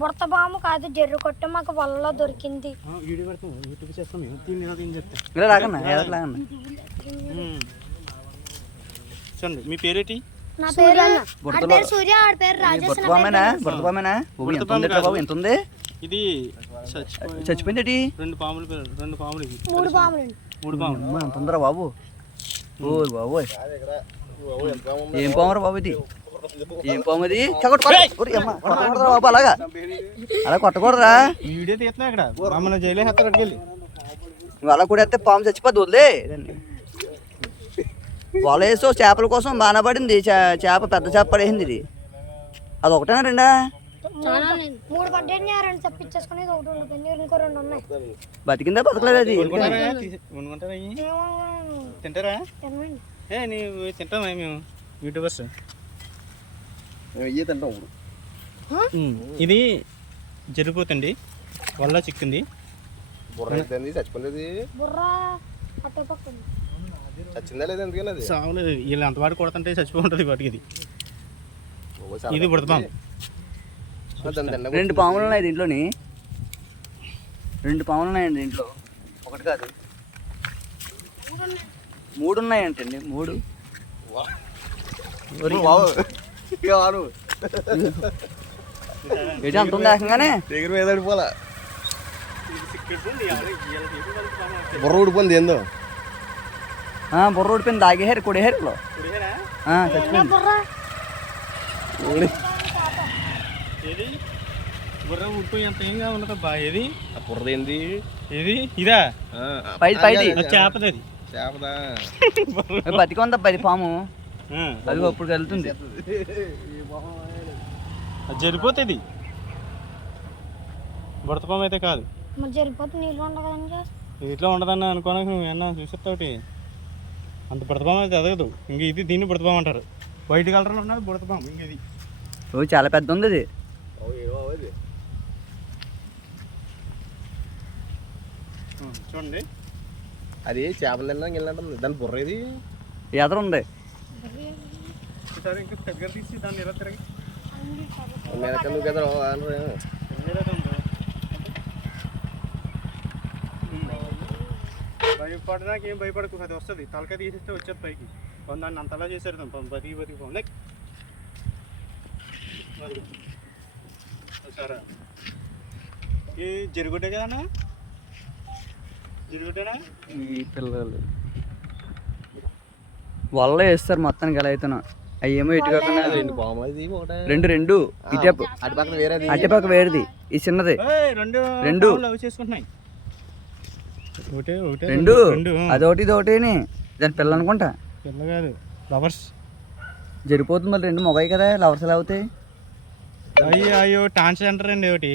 బుడత బాము కాదు, జర్రు కొట్ట మాకు వలలో దొరికింది. వీడియో పెడతాం, యూట్యూబ్ చేస్తాం మేము. చూడండి, మీ పేరేటి? నా పేరు సూర్య, ఆడి పేరు రాజేష్. ఇది చచ్చిపోయింది. రెండు పాములు ఇది. మూడు పాములు. తొందర బాబు. ఓ బాబోయ్, ఏం పామురా బాబు ఇది? ఏం పాము ఇది? బాబు అలాగా అలా కొట్టకూడదురా. ఈ వీడియో తీస్తున్నా ఇక్కడ మమ్మల్ని జైలు వేస్తారు అక్కడికి వెళ్ళి. నువ్వు అలా కూడా వేస్తే పాము చచ్చిపోద్ది, వదిలే. వల వేసో చేపల కోసం బాగా పడింది. చేప పెద్ద చేప పడేసింది. ఇది అది ఒకటేనా రెండా? మూడు పడ్డాయి, రెండు తప్పించేసుకుని ఒకటి ఉండిపోయింది, ఇంకో రెండు ఉన్నాయి. బతికిందా బతకలేదు అది? తింటారా? నీవు తింటామా? మేము యూట్యూబర్స్ తింటాం. ఇది జరిగిపోతుంది, వల్ల చిక్కింది. చచ్చిపోలేదు. చచ్చిందా లేదా? ఎందుకని అది సావలేదు. వీళ్ళు అంతవాడు కొడుతుంటే చచ్చిపోతుంది వాటికి. ఇది బుడతపాము. రెండు పాములు ఉన్నాయి దీంట్లోని. రెండు పాములు ఉన్నాయండి దీంట్లో, ఒకటి కాదు మూడు ఉన్నాయంటండి. మూడు ఏంటి అంత ఉంది ఏకంగానే? దగ్గర మీద పడిపోలా, బుర్ర ఊడిపోయింది. ఏందో బుర్ర ఊడిపోయింది. దాగేహారు, కొడేహారు. చచ్చిపోయింది. బుర్ర ఊడిపోయి అంత ఏంగా ఉన్నదబ్బా. ఏది బుర్ర ఏంది? ఏది? ఇదా పైది చేపది. అది చేపదా? బతికి ఉందా పది పాము? అది అప్పుడు వెళ్తుంది. అది జరిపోతుంది. బుడతపాము అయితే కాదు. నీటిలో ఉండదన్న అనుకోడానికి నువ్వు ఏమన్నా చూసేస్తావుటి. అంత బుడతపాము అయితే ఎదగదు. ఇంక ఇది దీన్ని బుడతపాము అంటారు. వైట్ కలర్లో ఉన్నది బుడతపాము. ఇంక ఇది చాలా పెద్ద ఉంది. ఇది చూడండి, అది చేపలు తినడానికి వెళ్ళినట్టుంది. దాని బుర్ర ఇది ఎదరు ఉంది. ఇంకా పెద్దగా తీసి దాన్ని ఎలా తిరగి భయపడడానికి ఏం భయపడకు. అది వస్తుంది, తలకాయ తీసేస్తే వచ్చేది పైకి. దాన్ని అంతలా చేశారు బతికి సరే. ఈ జరుగుడే కదన్నా? జరుగుడేనా? ఈ పిల్లలు వల్ల వేస్తారు మొత్తానికి. ఎలా అవుతున్నా అవి ఏమో ఇటు కాకుండా రెండు అటుపక్క వేరేది, ఈ చిన్నది. రెండు రెండు అదొకటి ఇదొకటి. దాని పిల్ల అనుకుంటా. పిల్ల కాదు, లవర్స్. జరిపోతుంది మళ్ళీ. రెండు మొగాయి కదా, లవర్స్ ఎలా అవుతాయి? అయ్యో ట్రాన్స్జెండర్ అండి ఒకటి.